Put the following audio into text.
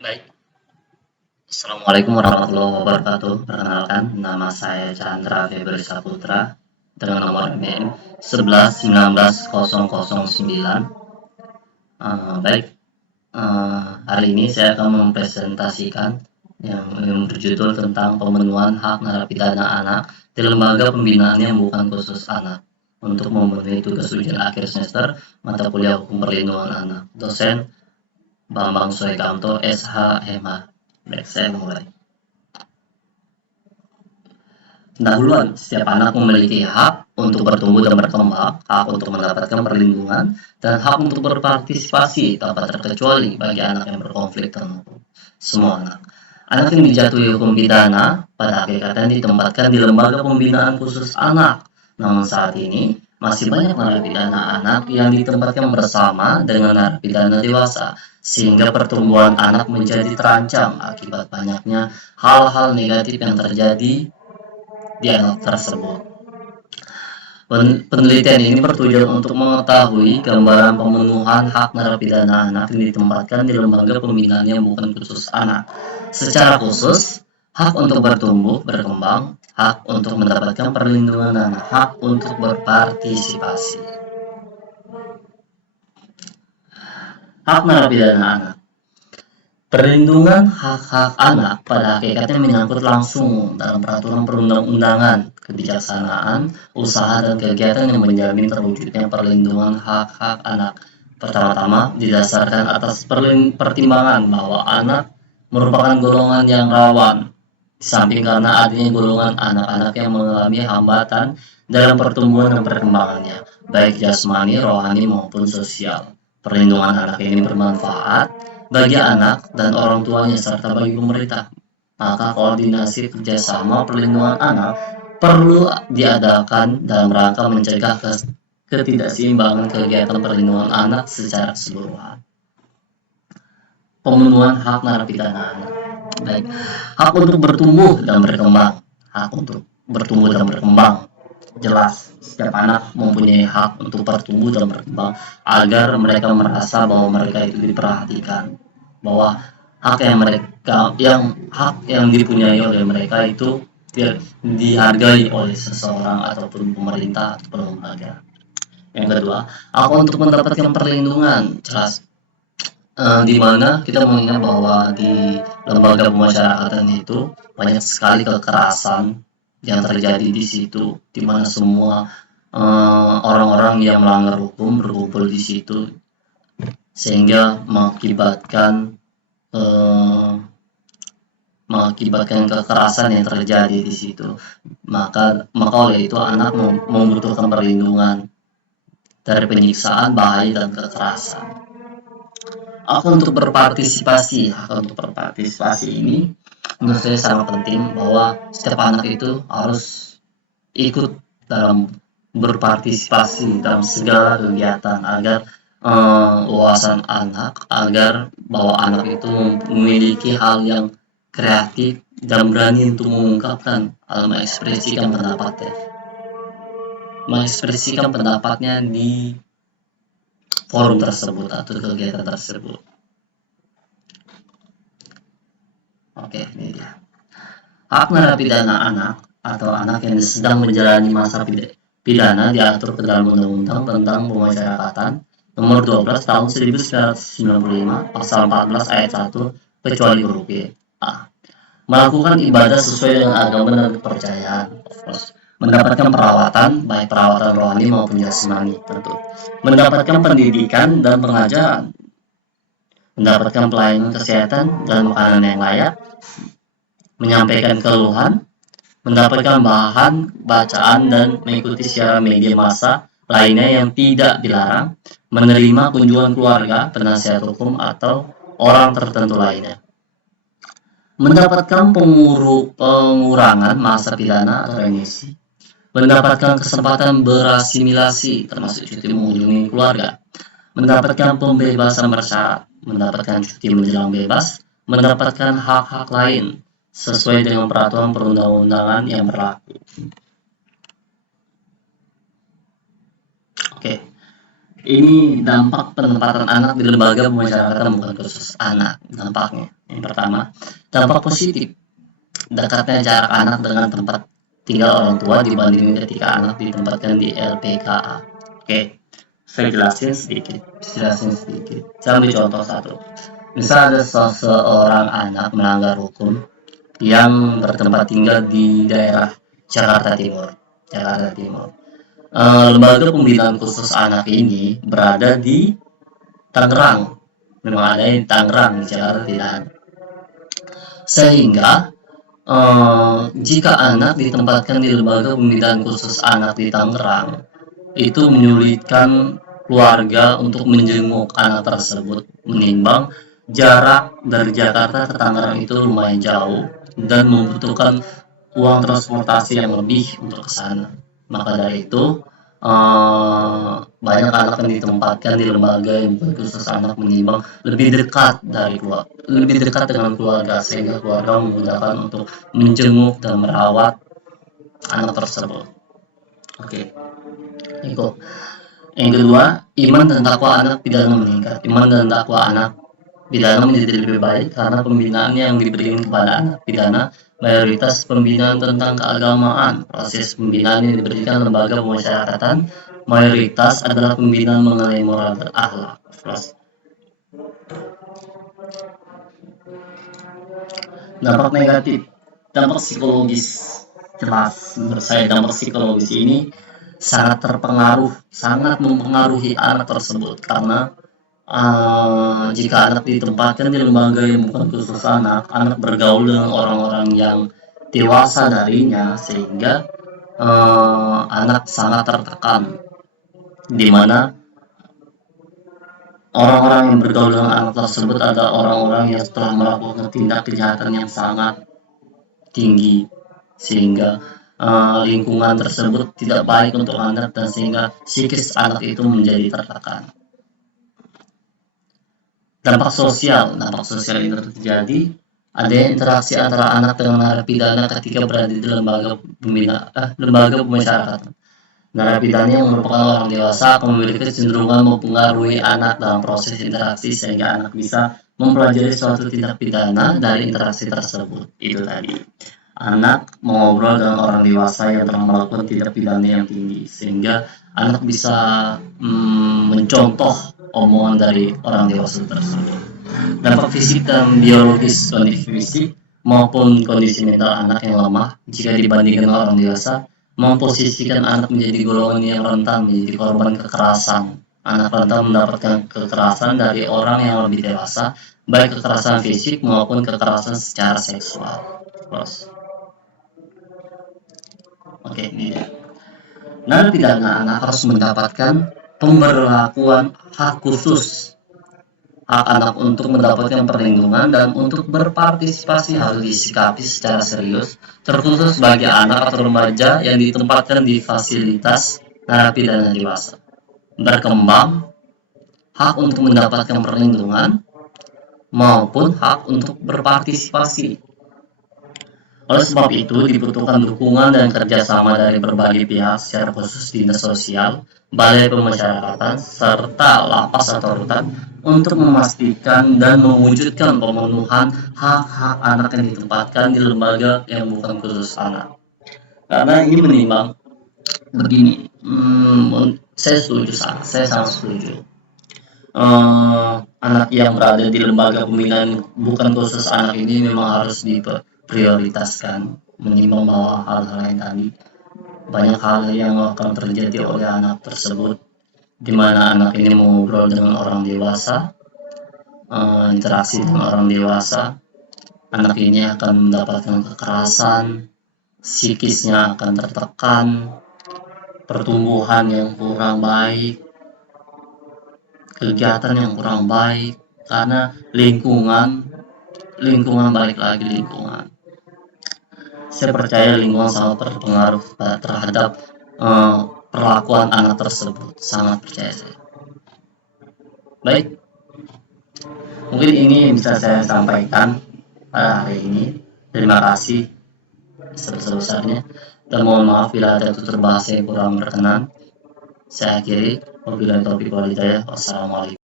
Baik, Assalamualaikum warahmatullahi wabarakatuh. Perkenalkan, nama saya Chandra Febri Saputra dengan nomor NIM 11 19 009. Baik, hari ini saya akan mempresentasikan yang berjudul tentang pemenuhan hak narapidana anak di lembaga pembinaan yang bukan khusus anak untuk memenuhi tugas ujian akhir semester mata kuliah hukum perlindungan anak. Dosen Bambang Suekamto, SH, MA. Baik, saya mulai. Pendahuluan, setiap anak memiliki hak untuk bertumbuh dan berkembang, hak untuk mendapatkan perlindungan, dan hak untuk berpartisipasi tanpa terkecuali bagi anak yang berkonflik dengan hukum. Semua anak. Anak yang dijatuhi hukum pidana pada hakikatnya ditempatkan di lembaga pembinaan khusus anak. Namun saat ini masih banyak narapidana anak yang ditempatkan bersama dengan narapidana dewasa, sehingga pertumbuhan anak menjadi terancam akibat banyaknya hal-hal negatif yang terjadi di anak tersebut. Penelitian ini bertujuan untuk mengetahui gambaran pemenuhan hak narapidana anak yang ditempatkan di lembaga pembinaan yang bukan khusus anak. Secara khusus, hak untuk bertumbuh, berkembang, hak untuk mendapatkan perlindungan, dan hak untuk berpartisipasi. Hak narapidana anak. Perlindungan hak-hak anak pada hakikatnya menyangkut langsung dalam peraturan perundang-undangan, kebijaksanaan, usaha, dan kegiatan yang menjamin terwujudnya perlindungan hak-hak anak. Pertama-tama, didasarkan atas pertimbangan bahwa anak merupakan golongan yang rawan, di samping karena adanya golongan anak-anak yang mengalami hambatan dalam pertumbuhan dan perkembangannya, baik jasmani, rohani, maupun sosial. Perlindungan anak ini bermanfaat bagi anak dan orang tuanya serta bagi pemerintah. Maka koordinasi kerjasama perlindungan anak perlu diadakan dalam rangka mencegah ketidakseimbangan kegiatan perlindungan anak secara keseluruhan. Pemenuhan hak narapidana anak. Baik, hak untuk bertumbuh dan berkembang. Hak untuk bertumbuh dan berkembang. Jelas, setiap anak mempunyai hak untuk bertumbuh dan berkembang agar mereka merasa bahwa mereka itu diperhatikan, bahwa hak yang dipunyai oleh mereka itu dihargai oleh seseorang ataupun pemerintah atau lembaga. Yang kedua, hak untuk mendapatkan perlindungan. Jelas, di mana kita mengingat bahwa di lembaga pemasyarakatan itu banyak sekali kekerasan yang terjadi di situ, di mana semua orang-orang yang melanggar hukum berkumpul di situ, sehingga mengakibatkan kekerasan yang terjadi di situ. Maka oleh itu anak membutuhkan perlindungan dari penyiksaan, bahaya, dan kekerasan. Hak untuk berpartisipasi ini menurut saya sangat penting, bahwa setiap anak itu harus ikut dalam berpartisipasi dalam segala kegiatan agar wawasan anak, agar bahwa anak itu memiliki hal yang kreatif dan berani untuk mengungkapkan, mengekspresikan pendapatnya di forum tersebut atau kegiatan tersebut. Oke, ini dia. Hak narapidana anak atau anak yang sedang menjalani masa pidana diatur ke dalam Undang-Undang tentang Pemasyarakatan Nomor 12 Tahun 1995 Pasal 14 Ayat 1 kecuali huruf G. A. Melakukan ibadah sesuai dengan agama dan kepercayaan, of course. Mendapatkan perawatan, baik perawatan rohani maupun jasmani, tentu. Mendapatkan pendidikan dan pengajaran. Mendapatkan pelayanan kesehatan dan makanan yang layak. Menyampaikan keluhan, mendapatkan bahan bacaan dan mengikuti siaran media massa lainnya yang tidak dilarang, menerima kunjungan keluarga, penasihat hukum, atau orang tertentu lainnya. Mendapatkan pengurangan masa pidana atau remisi, mendapatkan kesempatan berasimilasi termasuk cuti mengunjungi keluarga, mendapatkan pembebasan bersyarat, mendapatkan cuti menjelang bebas, mendapatkan hak-hak lain sesuai dengan peraturan perundang-undangan yang berlaku. Oke, Ini dampak penempatan anak di lembaga pemasyarakatan bukan khusus anak. Dampaknya, yang pertama, dampak positif. Dekatnya jarak anak dengan tempat tinggal orang tua dibanding ketika anak ditempatkan di LPKA. Oke, saya jelasin sedikit. Saya ambil contoh satu. Misal ada seseorang anak melanggar hukum yang bertempat tinggal di daerah Jakarta Timur. Jakarta Timur. Lembaga pembinaan khusus anak ini berada di Tangerang. Memang ada di Tangerang, di Jakarta tidak ada. Sehingga jika anak ditempatkan di lembaga pembinaan khusus anak di Tangerang, itu menyulitkan keluarga untuk menjenguk anak tersebut, menimbang jarak dari Jakarta ke Tangerang itu lumayan jauh dan membutuhkan uang transportasi yang lebih untuk ke sana. Maka dari itu, banyak anak yang ditempatkan di lembaga yang khusus anak menimbang lebih dekat dengan keluarga, sehingga keluarga memudahkan untuk menjenguk dan merawat anak tersebut. Oke, itu. Yang kedua, iman dan takwa anak pidana meningkat. Iman dan takwa anak pidana menjadi lebih baik karena pembinaan yang diberikan kepada anak pidana mayoritas pembinaan tentang keagamaan. Proses pembinaan yang diberikan lembaga pemasyarakatan mayoritas adalah pembinaan mengenai moral dan akhlak. Dampak negatif, dampak psikologis jelas menurut saya. Dampak psikologis ini sangat mempengaruhi anak tersebut karena jika anak ditempatkan di lembaga yang bukan khusus anak, anak bergaul dengan orang-orang yang dewasa darinya, sehingga anak sangat tertekan, di mana orang-orang yang bergaul dengan anak tersebut adalah orang-orang yang telah melakukan tindak kejahatan yang sangat tinggi, sehingga lingkungan tersebut tidak baik untuk anak dan sehingga psikis anak itu menjadi tertekan. Dampak sosial ini terjadi ada interaksi antara anak dengan narapidana ketika berada di lembaga pemasyarakatan. Narapidana yang merupakan orang dewasa akan memiliki kecenderungan mempengaruhi anak dalam proses interaksi sehingga anak bisa mempelajari suatu tindak pidana dari interaksi tersebut. Itu tadi. Anak mengobrol dengan orang dewasa yang telah melakukan tindak pidana yang tinggi, sehingga anak bisa mencontoh omongan dari orang dewasa tersebut. Dampak fisik dan biologis, kondisi fisik maupun kondisi mental anak yang lemah jika dibandingkan dengan orang dewasa memposisikan anak menjadi golongan yang rentan menjadi korban kekerasan. Anak rentan mendapatkan kekerasan dari orang yang lebih dewasa, baik kekerasan fisik maupun kekerasan secara seksual. Terus. Oke, ini dia. Narapidana anak harus mendapatkan pemberlakuan hak khusus. Hak anak untuk mendapatkan perlindungan dan untuk berpartisipasi harus disikapi secara serius, terkhusus bagi anak atau remaja yang ditempatkan di fasilitas narapidana dewasa. Berkembang hak untuk mendapatkan perlindungan maupun hak untuk berpartisipasi. Oleh sebab itu, dibutuhkan dukungan dan kerjasama dari berbagai pihak, secara khusus dinas sosial, balai pemasyarakatan, serta lapas atau rutan, untuk memastikan dan mewujudkan pemenuhan hak-hak anak yang ditempatkan di lembaga yang bukan khusus anak. Karena ini menimbang begini, saya sangat setuju. Anak yang berada di lembaga pembinaan bukan khusus anak ini memang harus diprioritaskan, menimbang bahwa hal-hal lain tadi banyak hal yang akan terjadi oleh anak tersebut, di mana anak ini mengobrol dengan orang dewasa, interaksi dengan orang dewasa, anak ini akan mendapatkan kekerasan, psikisnya akan tertekan, pertumbuhan yang kurang baik, kegiatan yang kurang baik, karena lingkungan balik lagi lingkungan. Saya percaya lingkungan sangat berpengaruh terhadap perlakuan anak tersebut, sangat percaya saya. Baik, mungkin ini yang bisa saya sampaikan pada hari ini. Terima kasih sebesar-besarnya dan mohon maaf bila ada tutur bahasa yang kurang berkenan. Saya akhiri. Wabillahi taufiq wal hidayah. Wassalamualaikum.